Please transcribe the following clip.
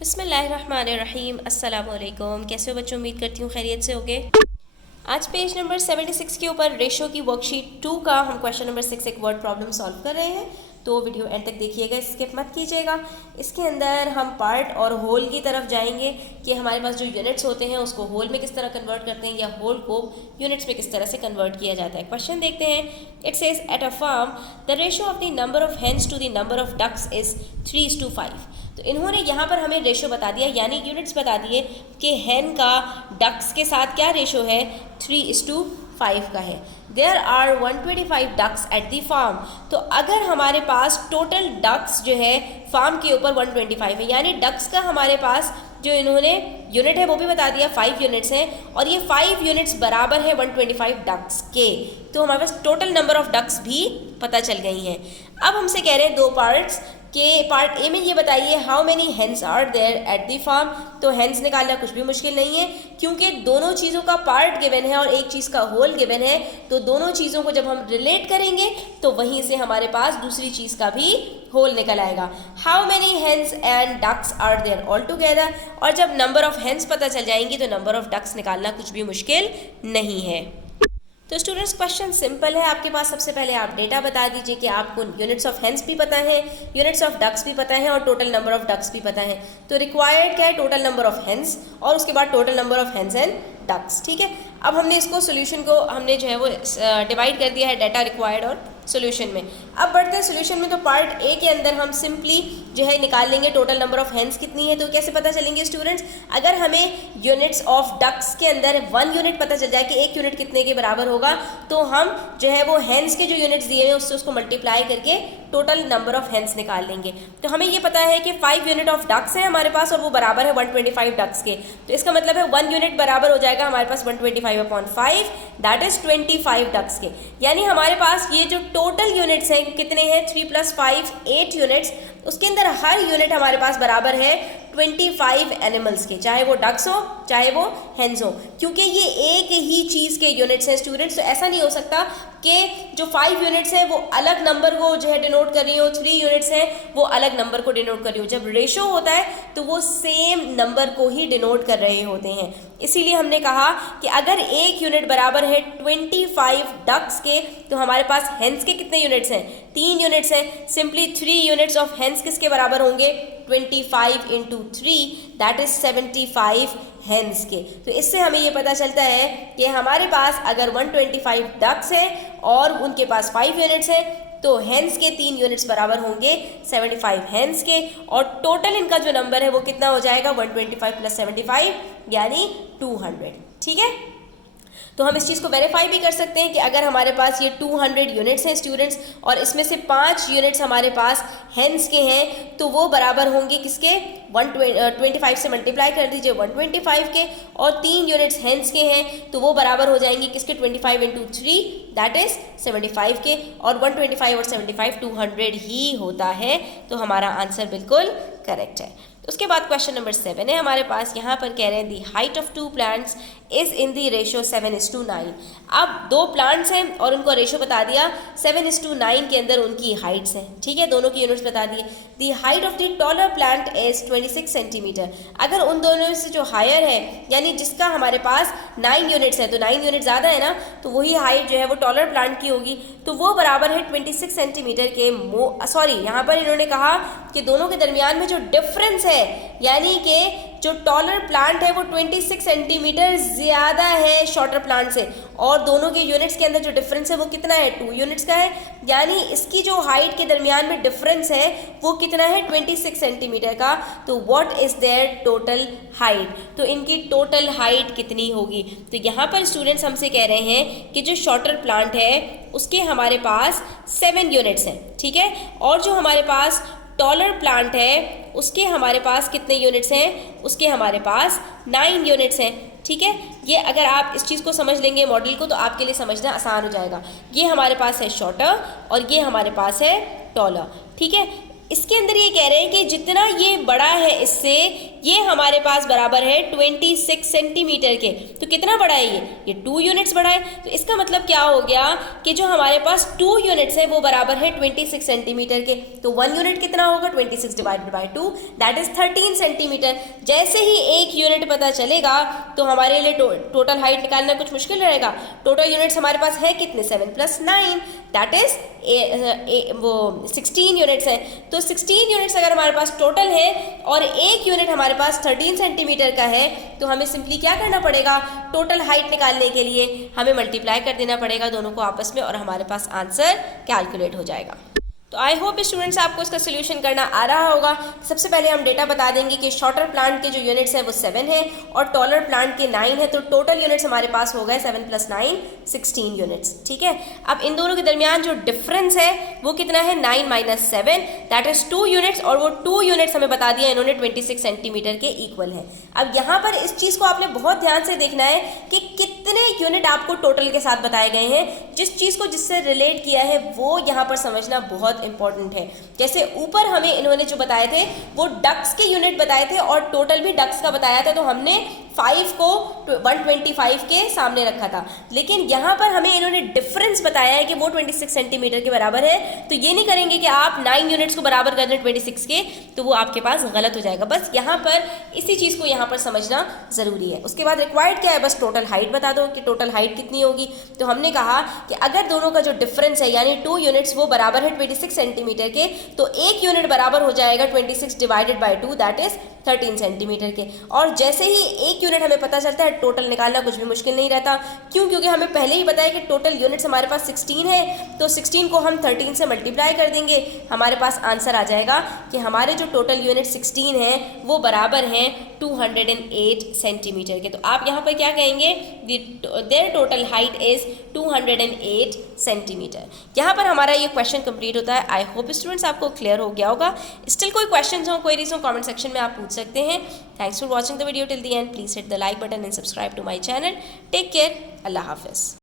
बिस्मिल्लाहिर्रहमानिर्रहीम। अस्सलाम वालेकुम। कैसे हो बच्चों? उम्मीद करती हूँ खैरियत से होगे। आज पेज नंबर 76 के ऊपर रेशो की वर्कशीट 2 का हम क्वेश्चन नंबर 6 एक वर्ड प्रॉब्लम सॉल्व कर रहे हैं, तो वीडियो एंड तक देखिएगा, स्किप मत कीजिएगा। इसके अंदर हम पार्ट और होल की तरफ जाएंगे कि हमारे पास जो यूनिट्स होते हैं उसको होल में किस तरह कन्वर्ट करते हैं या होल को यूनिट्स में किस तरह से कन्वर्ट किया जाता है। क्वेश्चन देखते हैं। It says at a farm the ratio of the number of hens to the number of ducks is 3:5। तो इन्होंने यहाँ पर हमें रेशो बता दिया, यानी यूनिट्स बता दिए कि हेन का डक्स के साथ क्या रेशो है, 3:5 का है। There are 125 ducks at the farm. तो अगर हमारे पास टोटल डक्स जो है फार्म के ऊपर 125 है, यानी डक्स का हमारे पास जो इन्होंने यूनिट है वो भी बता दिया, 5 यूनिट्स हैं और ये 5 यूनिट्स बराबर है 125 डक्स के। तो हमारे पास टोटल नंबर ऑफ डक्स भी पता चल गई हैं। अब हमसे कह रहे हैं दो पार्ट्स के पार्ट ए में ये बताइए how many hens are there at the farm. तो हेन्स निकालना कुछ भी मुश्किल नहीं है, क्योंकि दोनों चीज़ों का पार्ट गिवन है और एक चीज़ का होल गिवन है। तो दोनों चीज़ों को जब हम रिलेट करेंगे तो वहीं से हमारे पास दूसरी चीज़ का भी होल निकल आएगा। How many hens and ducks are there all together. और जब नंबर ऑफ हेन्स पता चल जाएंगी तो नंबर ऑफ डक्स निकालना कुछ भी मुश्किल नहीं है। तो स्टूडेंट्स क्वेश्चन सिंपल है। आपके पास सबसे पहले आप डेटा बता दीजिए कि आपको यूनिट्स ऑफ हेन्स भी पता है, यूनिट्स ऑफ डक्स भी पता है और टोटल नंबर ऑफ डक्स भी पता है। तो रिक्वायर्ड क्या है, टोटल नंबर ऑफ हेन्स और उसके बाद total number of hens and ducks. ठीक है, अब हमने इसको सोल्यूशन को हमने जो है वो डिवाइड कर दिया है डेटा रिक्वायर्ड और सोल्यूशन में। अब बढ़ते हैं सोल्यूशन में। तो पार्ट ए के अंदर हम सिंपली जो है निकाल लेंगे टोटल नंबर ऑफ हेन्स कितनी है। तो कैसे पता चलेंगे स्टूडेंट्स, अगर हमें यूनिट्स ऑफ डक्स के अंदर 1 यूनिट पता चल जाए कि 1 यूनिट कितने के बराबर होगा, तो हम जो है वो हेन्स के जो यूनिट्स दिए हैं उससे उसको मल्टीप्लाई करके टोटल नंबर ऑफ हेन्स निकाल लेंगे। तो हमें ये पता है कि 5 यूनिट ऑफ डक्स है हमारे पास और वो बराबर है 125 डक्स के। तो इसका मतलब है 1 यूनिट बराबर हो जाएगा हमारे पास 125/5, दैट इज 25 डक्स के। यानी हमारे पास ये जो टोटल यूनिट्स हैं कितने हैं, 3 + 5 8 यूनिट्स। उसके अंदर हर यूनिट हमारे पास बराबर है 25 एनिमल्स के, चाहे वो डक्स हो चाहे वो हेन्स हो, क्योंकि ये एक ही चीज़ के यूनिट्स हैं स्टूडेंट्स। तो ऐसा नहीं हो सकता कि जो 5 यूनिट्स हैं वो अलग नंबर को जो है डिनोट कर रही हो, 3 यूनिट्स हैं वो अलग नंबर को डिनोट कर रही हो। जब रेशो होता है तो वो सेम नंबर को ही डिनोट कर रहे होते हैं। इसीलिए हमने कहा कि अगर एक यूनिट बराबर है 25 डक्स के, तो हमारे पास हेन्स के कितने यूनिट्स हैं, 3 यूनिट्स हैं। सिंपली 3 यूनिट्स ऑफ हेन्स किसके बराबर होंगे, 25 × 3 दैट इज 75 हेन्स के। तो इससे हमें ये पता चलता है कि हमारे पास अगर 125 डक्स है और उनके पास 5 यूनिट्स हैं तो हेन्स के 3 यूनिट्स बराबर होंगे 75 हेन्स के, और टोटल इनका जो नंबर है वो कितना हो जाएगा, 125 + 75 यानी 200। ठीक है, तो हम इस चीज़ को वेरीफाई भी कर सकते हैं कि अगर हमारे पास ये 200 यूनिट्स हैं स्टूडेंट्स और इसमें से 5 यूनिट्स हमारे पास हेन्स के हैं तो वो बराबर होंगे किसके, 125 से मल्टीप्लाई कर दीजिए 125 के, और 3 यूनिट्स हेन्स के हैं तो वो बराबर हो जाएंगे किसके, 25 × 3 दैट इज 75 के, और 125 और 75 200 ही होता है। तो हमारा आंसर बिल्कुल करेक्ट है। उसके बाद क्वेश्चन नंबर 7 है हमारे पास। यहाँ पर कह रहे हैं दी height of 2 plants is in the ratio 7:9। अब 2 प्लांट्स हैं और उनको रेशो बता दिया 7:9 के अंदर उनकी हाइट्स हैं। ठीक है, दोनों की यूनिट्स बता दिए। दी height of the taller plant is 26 centimetre. अगर उन दोनों में से जो हायर है, यानी जिसका हमारे पास 9 यूनिट्स है, तो 9 यूनिट ज़्यादा है ना, तो वही हाइट जो है वो टॉलर प्लांट की होगी, तो वो बराबर है 26 सेंटीमीटर के। सॉरी, यहाँ पर इन्होंने कहा कि दोनों के दरमियान में जो डिफरेंस है, यानी कि जो टॉलर प्लांट है वो 26 सेंटीमीटर ज़्यादा है शॉर्टर प्लांट से, और दोनों के यूनिट्स के अंदर जो डिफरेंस है वो कितना है, 2 यूनिट्स का है। यानी इसकी जो हाइट के दरमियान में डिफरेंस है वो कितना है, 26 सेंटीमीटर का। तो what is their total height, तो इनकी टोटल हाइट कितनी होगी। तो यहाँ पर स्टूडेंट्स हमसे कह रहे हैं कि जो शॉर्टर प्लांट है उसके हमारे पास 7 यूनिट्स हैं। ठीक है, और जो हमारे पास टॉलर प्लांट है उसके हमारे पास कितने यूनिट्स हैं, उसके हमारे पास 9 यूनिट्स हैं। ठीक है, ये अगर आप इस चीज़ को समझ लेंगे मॉडल को तो आपके लिए समझना आसान हो जाएगा। ये हमारे पास है शॉर्टर और ये हमारे पास है टॉलर। ठीक है, इसके अंदर ये कह रहे हैं कि जितना ये बड़ा है इससे ये हमारे पास बराबर है 26 सेंटीमीटर के। तो कितना बड़ा है ये 2 यूनिट्स बड़ा है। तो इसका मतलब क्या हो गया कि जो हमारे पास 2 यूनिट्स है वो बराबर है 26 सेंटीमीटर के। तो 1 यूनिट कितना होगा 26 divided by 2 that is 13 centimetre. जैसे ही 1 यूनिट पता चलेगा तो हमारे लिए टोटल हाइट निकालना कुछ मुश्किल रहेगा। टोटल यूनिट्स हमारे पास है कितने 7 + 9 दैट इज वो 16 यूनिट्स हैं। तो 16 यूनिट्स अगर हमारे पास टोटल है और 1 यूनिट हमारे पास 13 सेंटीमीटर का है तो हमें सिंपली क्या करना पड़ेगा, टोटल हाइट निकालने के लिए हमें मल्टीप्लाई कर देना पड़ेगा दोनों को आपस में और हमारे पास आंसर कैलकुलेट हो जाएगा। तो आई होप स्टूडेंट्स आपको इसका सोल्यूशन करना आ रहा होगा। सबसे पहले हम डेटा बता देंगे कि शॉर्टर प्लांट के जो यूनिट्स हैं वो 7 है और टॉलर प्लांट के 9 है। तो टोटल यूनिट्स हमारे पास हो गए 7 + 9 16 यूनिट्स। ठीक है, अब इन दोनों के दरमियान जो डिफरेंस है वो कितना है 9 - 7 दैट इज 2 यूनिट्स और वो 2 यूनिट्स हमें बता दिया इन्होंने 26 सेंटीमीटर के इक्वल है। अब यहाँ पर इस चीज़ को आपने बहुत ध्यान से देखना है कि कितने यूनिट आपको टोटल के साथ बताए गए हैं। जिस चीज़ को जिससे रिलेट किया है वो यहाँ पर समझना बहुत इंपॉर्टेंट है। जैसे ऊपर हमें इन्होंने जो बताए थे वो डक्स के यूनिट बताए थे और टोटल भी डक्स का बताया था, तो हमने 5 को 125 के सामने रखा था। लेकिन यहाँ पर हमें इन्होंने डिफरेंस बताया है कि वो 26 सेंटीमीटर के बराबर है। तो ये नहीं करेंगे कि आप 9 यूनिट्स को बराबर कर दें 26 के, तो वो आपके पास गलत हो जाएगा। बस यहाँ पर इसी चीज़ को यहाँ पर समझना ज़रूरी है। उसके बाद रिक्वायर्ड क्या है, बस टोटल हाइट बता दो कि टोटल हाइट कितनी होगी। तो हमने कहा कि अगर दोनों का जो डिफरेंस है यानी 2 यूनिट्स वो बराबर है 26 सेंटीमीटर के, तो 1 यूनिट बराबर हो जाएगा 26 divided by 2 that is 13 centimetre के। और जैसे ही 1 यूनिट हमें पता चलता है टोटल निकालना कुछ भी मुश्किल नहीं रहता। क्यों? क्योंकि हमें पहले ही बताया कि टोटल यूनिट्स हमारे पास 16 है, तो 16 को हम 13 से मल्टीप्लाई कर देंगे, हमारे पास आंसर आ जाएगा कि हमारे जो टोटल यूनिट 16 हैं वो बराबर हैं 208 सेंटीमीटर के। तो आप यहाँ पर क्या कहेंगे, their total height is 208 centimetre. यहाँ पर हमारा ये क्वेश्चन कंप्लीट होता है। आई होप स्टूडेंट्स आपको क्लियर हो गया होगा। स्टिल कोई क्वेश्चंस हो, क्वेरीज हो, कमेंट सेक्शन में आप पूछ सकते हैं। Thanks for watching the video till the end. Please hit the like button and subscribe to my channel. Take care, अल्लाह हाफिज़।